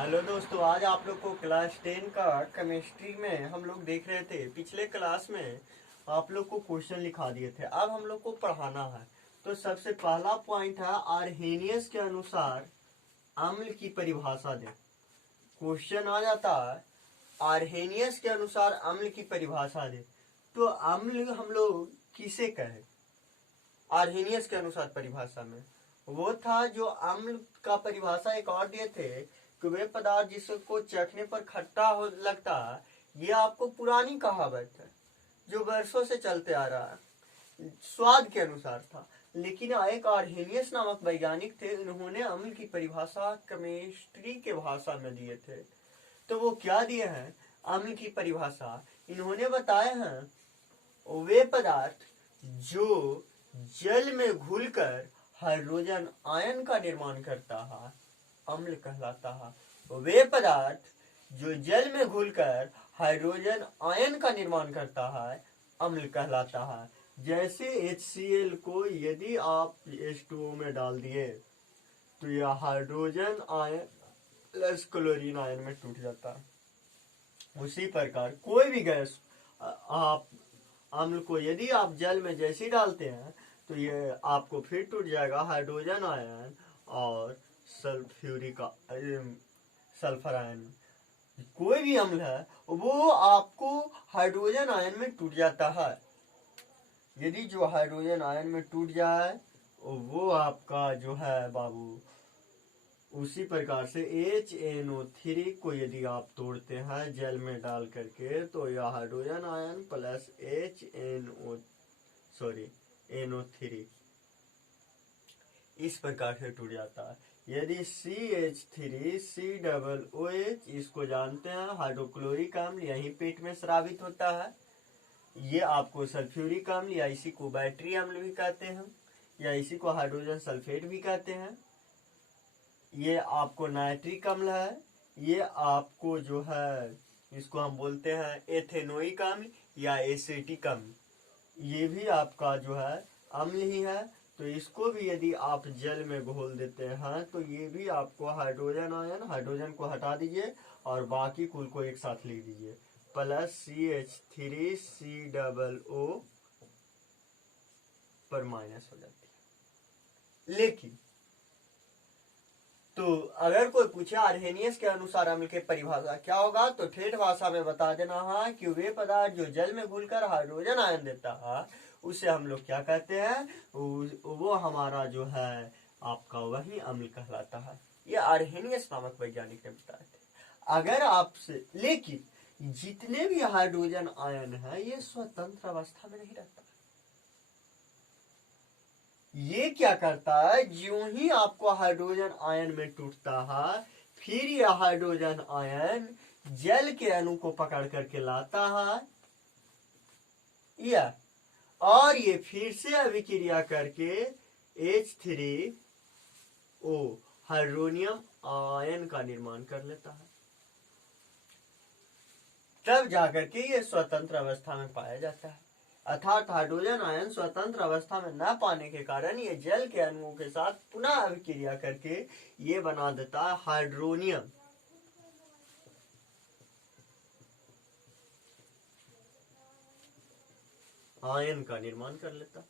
Hello दोस्तों, आज आप लोग को क्लास 10 का केमिस्ट्री में हम लोग देख रहे थे। पिछले क्लास में आप लोग को क्वेश्चन लिखा दिए थे, अब हम लोग को पढ़ाना है। तो सबसे पहला पॉइंट है, आर्हेनियस के अनुसार अम्ल की परिभाषा दे। क्वेश्चन आ जाता है, आर्हेनियस के अनुसार अम्ल की परिभाषा दे। तो अम्ल हम लोग किसे कहें? आर्हेनियस के अनुसार परिभाषा में वो था जो अम्ल का परिभाषा एक और दिए थे कि वे पदार्थ जिसको चखने पर खट्टा हो लगता है। ये आपको पुरानी कहावत है जो वर्षों से चलते आ रहा है, स्वाद के अनुसार था। लेकिन एक आर्हेनियस नामक वैज्ञानिक थे, उन्होंने अम्ल की परिभाषा केमिस्ट्री के भाषा में दिए थे। तो वो क्या दिए हैं अम्ल की परिभाषा? इन्होंने बताए हैं वे पदार्थ जो जल में घुलकर हाइड्रोजन आयन का निर्माण करता है, अम्ल कहलाता है। वे पदार्थ जो जल में घुलकर हाइड्रोजन आयन का निर्माण करता है, अम्ल कहलाता है। जैसे HCl को यदि आप H2O में डाल दिए तो यह hydrogen ion plus chlorine ion में टूट जाता है। उसी प्रकार कोई भी गैस आप अम्ल को यदि आप जल में जैसे ही डालते हैं तो ये आपको फिर टूट जाएगा, हाइड्रोजन आयन और सल्फर आयन। कोई भी अम्ल है वो आपको हाइड्रोजन आयन में टूट जाता है। यदि जो हाइड्रोजन आयन में टूट जाए वो आपका जो है बाबू, उसी प्रकार से HNO3 को यदि आप तोड़ते हैं जल में डाल करके तो यह हाइड्रोजन आयन प्लस NO3 इस प्रकार से टूट जाता है। यदि CH3COOH, इसको जानते हैं हाइड्रोक्लोरिक अम्ल, यही पेट में स्रावित होता है। ये आपको सल्फ्यूरिक अम्ल या इसी को बैटरी अम्ल भी कहते हैं, या इसी को हाइड्रोजन सल्फेट भी कहते हैं। ये आपको नाइट्रिक अम्ल है। ये आपको जो है इसको हम बोलते हैं एथेनोइक अम्ल या एसिटिक अम्ल। ये भी आपका जो है अम्ल ही है। तो इसको भी यदि आप जल में घोल देते हैं तो ये भी आपको हाइड्रोजन आयन, हाइड्रोजन को हटा दीजिए और बाकी कुल को एक साथ लिख दीजिए, प्लस CH3COO पर माइनस हो जाती है। लेकिन तो अगर कोई पूछे आर्हेनियस के अनुसार अम्ल की परिभाषा क्या होगा, तो ठेठ भाषा में बता देना है कि वे पदार्थ जो जल में घुलकर हाइड्रोजन आयन देता है उसे हम लोग क्या कहते हैं, वो हमारा जो है आपका वही अम्ल कहलाता है। ये आर्हेनियस नामक वैज्ञानिक ने बताए थे। अगर आपसे, लेकिन जितने भी हाइड्रोजन आयन है ये स्वतंत्र अवस्था में नहीं रहता। ये क्या करता है, ज्यों ही आपको हाइड्रोजन आयन में टूटता है फिर यह हाइड्रोजन आयन जल के अणु को पकड़ करके लाता है, या और ये फिर से अभिक्रिया करके H3O हाइड्रोनियम आयन का निर्माण कर लेता है। तब जाकर के ये स्वतंत्र अवस्था में पाया जाता है। अर्थात हाइड्रोजन आयन स्वतंत्र अवस्था में न पाने के कारण ये जल के अणुओं के साथ पुनः अभिक्रिया करके ये बना देता है हाइड्रोनियम आयन का निर्माण कर लेता।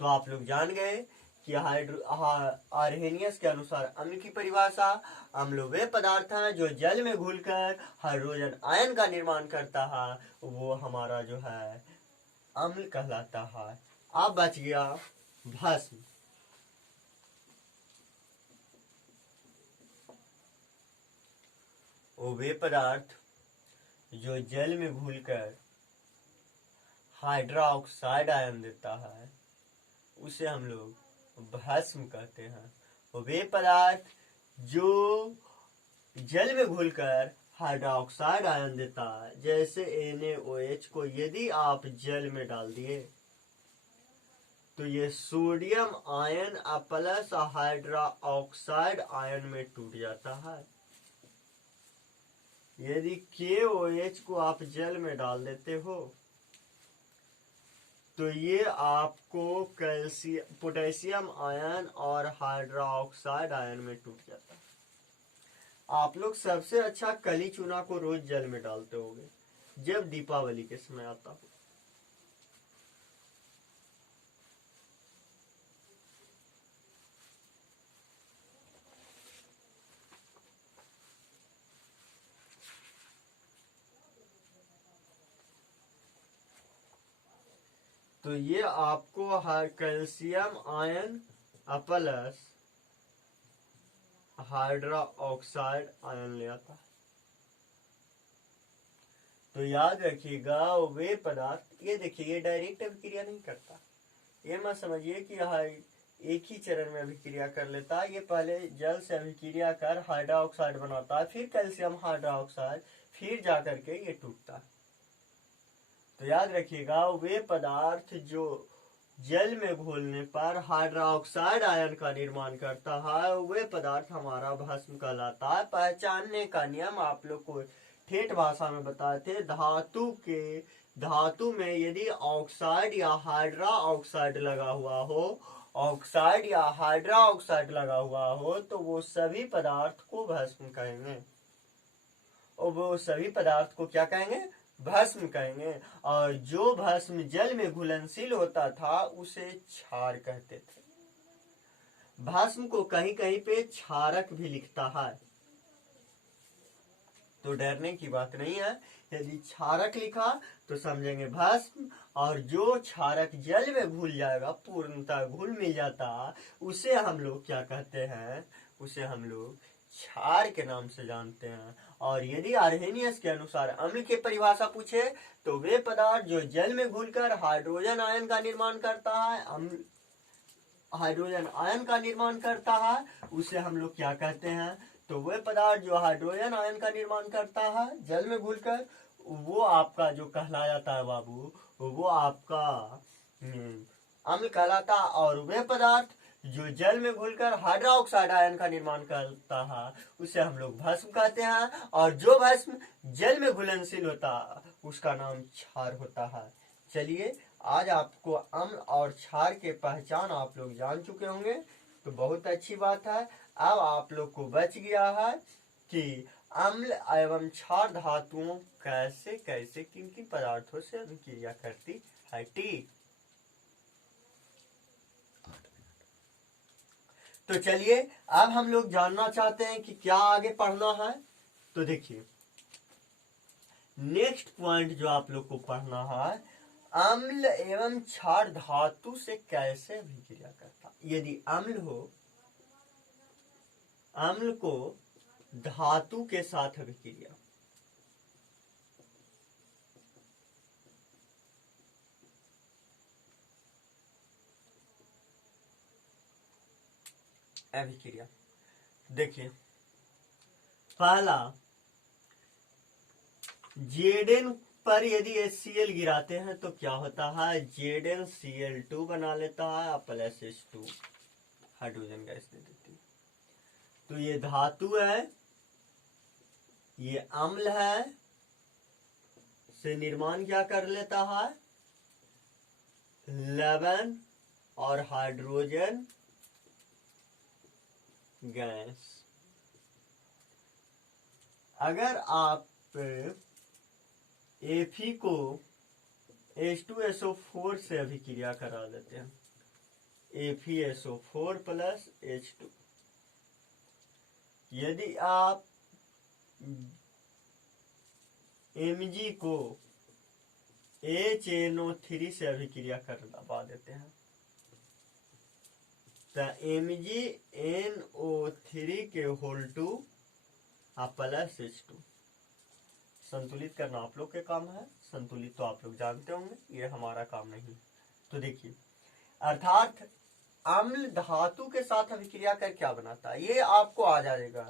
तो आप लोग जान गए कि आर्हेनियस के अनुसार अम्ल की परिभाषा, अम्ल वे पदार्थ हैं जो जल में घुलकर हाइड्रोजन आयन का निर्माण करता है, वो हमारा जो है अम्ल कहलाता है। अब बच गया भस्म। वो वे पदार्थ जो जल में घुलकर हाइड्रोक्साइड आयन देता है उसे हम लोग भस्म कहते हैं। वो वे पदार्थ जो जल में घुलकर हाइड्रोक्साइड आयन देता है, जैसे NaOH को यदि आप जल में डाल दिए तो ये sodium ion plus hydroxide ion में टूट जाता है। यदि KOH को आप जल में डाल देते हो तो ये आपको पोटेशियम आयन और हाइड्रोक्साइड आयन में टूट जाता है। आप लोग सबसे अच्छा कली चूना को रोज जल में डालते होगे जब दीपावली के समय आता हो। तो ये आपको calcium ion plus hydra oxide ion ले आता है। तो याद रखिएगा वे पदार्थ, ये देखिए ये डायरेक्ट अभिक्रिया नहीं करता, ये मत समझिए कि एक ही चरण में अभिक्रिया कर लेता है। ये पहले जल से अभिक्रिया कर हाइड्रा ऑक्साइड बनाता है, फिर कैल्शियम हाइड्रा ऑक्साइड, फिर जाकर के ये टूटता है। तो याद रखिएगा वे पदार्थ जो जल में घोलने पर हाइड्रा ऑक्साइड आयन का निर्माण करता है वे पदार्थ हमारा भस्म कहलाता है। पहचानने का नियम आप लोग को ठेठ भाषा में बताए थे। धातु में यदि ऑक्साइड या हाइड्रा ऑक्साइड लगा हुआ हो, ऑक्साइड या हाइड्रा ऑक्साइड लगा हुआ हो तो वो सभी पदार्थ को भस्म कहेंगे, और वो सभी पदार्थ को क्या कहेंगे? भस्म कहेंगे। और जो भस्म जल में घुलनशील होता था उसे क्षार कहते थे। भस्म को कहीं कहीं पे क्षारक भी लिखता है, तो डरने की बात नहीं है। यदि क्षारक लिखा तो समझेंगे भस्म, और जो क्षारक जल में घुल जाएगा, पूर्णतः घुल मिल जाता, उसे हम लोग क्या कहते हैं? उसे हम लोग क्षार के नाम से जानते हैं। और यदि आर्हेनियस के अनुसार अम्ल की परिभाषा पूछे तो वे पदार्थ जो जल में घुलकर हाइड्रोजन आयन का निर्माण करता है, अम्ल हाइड्रोजन आयन का निर्माण करता है, उसे हम लोग क्या कहते हैं? तो वे पदार्थ जो हाइड्रोजन आयन का निर्माण करता है जल में घुलकर, वो आपका जो कहलाया जाता है बाबू, वो आपका अम्ल कहलाता। और वे पदार्थ जो जल में घुलकर हाइड्रा ऑक्साइड आयन का निर्माण करता है उसे हम लोग भस्म कहते हैं। और जो भस्म जल में घुलनशील होता उसका नाम क्षार होता है। चलिए, आज आपको अम्ल और क्षार के पहचान आप लोग जान चुके होंगे, तो बहुत अच्छी बात है। अब आप लोग को बच गया है कि अम्ल एवं क्षार धातुओं कैसे कैसे किन किन पदार्थों से अभिक्रिया करती है। ठीक, तो चलिए अब हम लोग जानना चाहते हैं कि क्या आगे पढ़ना है। तो देखिए नेक्स्ट पॉइंट जो आप लोग को पढ़ना है, अम्ल एवं क्षार धातु से कैसे अभिक्रिया करता। यदि अम्ल हो, अम्ल को धातु के साथ अभिक्रिया, अभिक्रिया देखिए, पहला Zn पर यदि HCl गिराते हैं तो क्या होता है? ZnCl2 बना लेता है प्लस H2 हाइड्रोजन गैस दे देती है। तो ये धातु है, ये अम्ल है, से निर्माण क्या कर लेता है? लवण और हाइड्रोजन गैस। अगर आप Fe को H2SO4 से अभिक्रिया करा देते हैं, FeSO4 प्लस H2, यदि आप Mg को HNO3 से अभिक्रिया करवा देते हैं तो MgNO3 के होल टू प्लस H2। संतुलित करना आप लोग के काम है, संतुलित तो आप लोग जानते होंगे, ये हमारा काम नहीं। तो देखिए, अर्थात अम्ल धातु के साथ अभिक्रिया कर क्या बनाता है, ये आपको आ जाएगा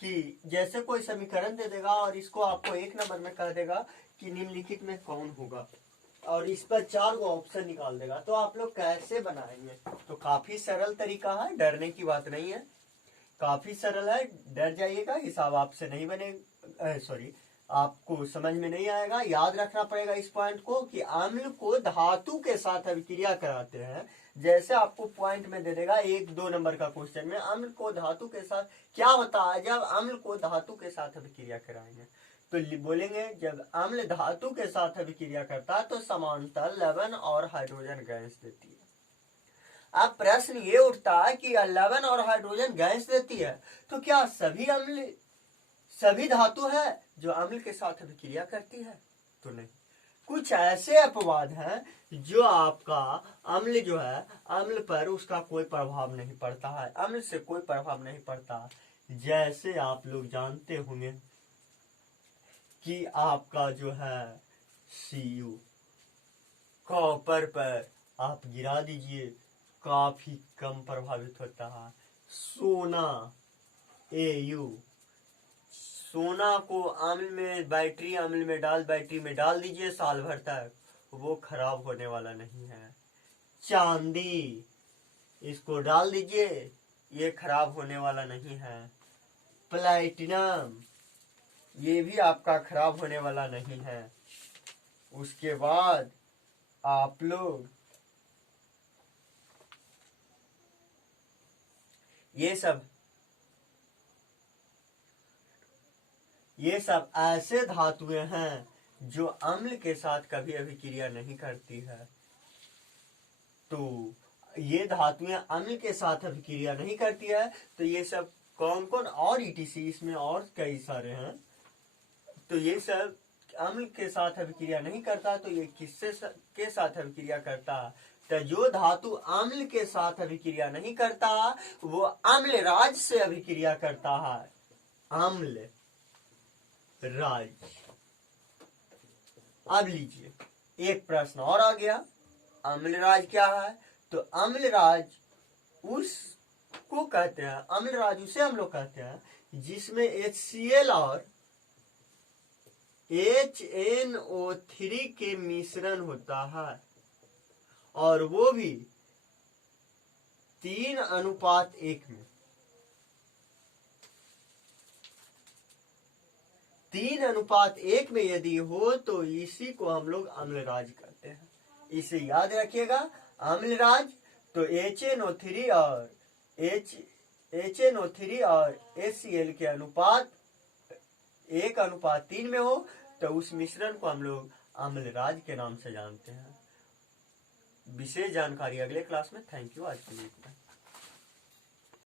कि जैसे कोई समीकरण दे देगा और इसको आपको एक नंबर में कह देगा कि निम्नलिखित में कौन होगा, और इस पर 4 गो ऑप्शन निकाल देगा, तो आप लोग कैसे बनाएंगे। तो काफी सरल तरीका है, डरने की बात नहीं है, काफी सरल है। डर जाइएगा, हिसाब आपसे नहीं बने, सॉरी आपको समझ में नहीं आएगा। याद रखना पड़ेगा इस पॉइंट को कि अम्ल को धातु के साथ अभिक्रिया कराते हैं, जैसे आपको पॉइंट में दे देगा 1-2 नंबर का क्वेश्चन में, अम्ल को धातु के साथ क्या होता है जब अम्ल को धातु के साथ अभिक्रिया कराएंगे, तो बोलेंगे जब अम्ल धातु के साथ अभिक्रिया करता है तो समांतर लवण और हाइड्रोजन गैस देती है। अब प्रश्न ये उठता है कि लवण और हाइड्रोजन गैस देती है, तो क्या सभी धातु है जो अम्ल के साथ अभिक्रिया करती है? तो नहीं, कुछ ऐसे अपवाद हैं जो आपका अम्ल जो है, अम्ल पर उसका कोई प्रभाव नहीं पड़ता है, अम्ल से कोई प्रभाव नहीं पड़ता। जैसे आप लोग जानते होंगे कि आपका जो है Cu कॉपर पर आप गिरा दीजिए, काफी कम प्रभावित होता है। सोना Au, सोना को अम्ल में बैटरी में डाल दीजिए, साल भर तक वो खराब होने वाला नहीं है। चांदी, इसको डाल दीजिए, ये खराब होने वाला नहीं है। प्लैटिनम, ये भी आपका खराब होने वाला नहीं है। उसके बाद आप लोग ये सब ऐसे धातुएं हैं जो अम्ल के साथ कभी अभिक्रिया नहीं करती है। तो ये धातुएं अम्ल के साथ अभिक्रिया नहीं करती है, तो ये सब कौन कौन और ETC, इसमें और कई सारे हैं। तो ये सब अम्ल के साथ अभिक्रिया नहीं करता, तो ये किससे के साथ अभिक्रिया करता? तो जो धातु अम्ल के साथ अभिक्रिया नहीं करता वो अम्ल राज से अभिक्रिया करता है। अम्ल राज। अब लीजिए एक प्रश्न और आ गया, अम्लराज क्या है? तो अम्लराज उसको कहते हैं, अम्लराज उसे हम लोग कहते हैं जिसमें HCl और HNO3 के मिश्रण होता है, और वो भी 3:1 में। 3:1 में यदि हो तो इसी को हम लोग अम्लराज कहते हैं। इसे याद रखिएगा, अम्लराज तो HNO3 और HCl के अनुपात 1:3 में हो तो उस मिश्रण को हम लोग अम्लराज के नाम से जानते हैं। विशेष जानकारी अगले क्लास में। थैंक यू, आज के लिए इतना।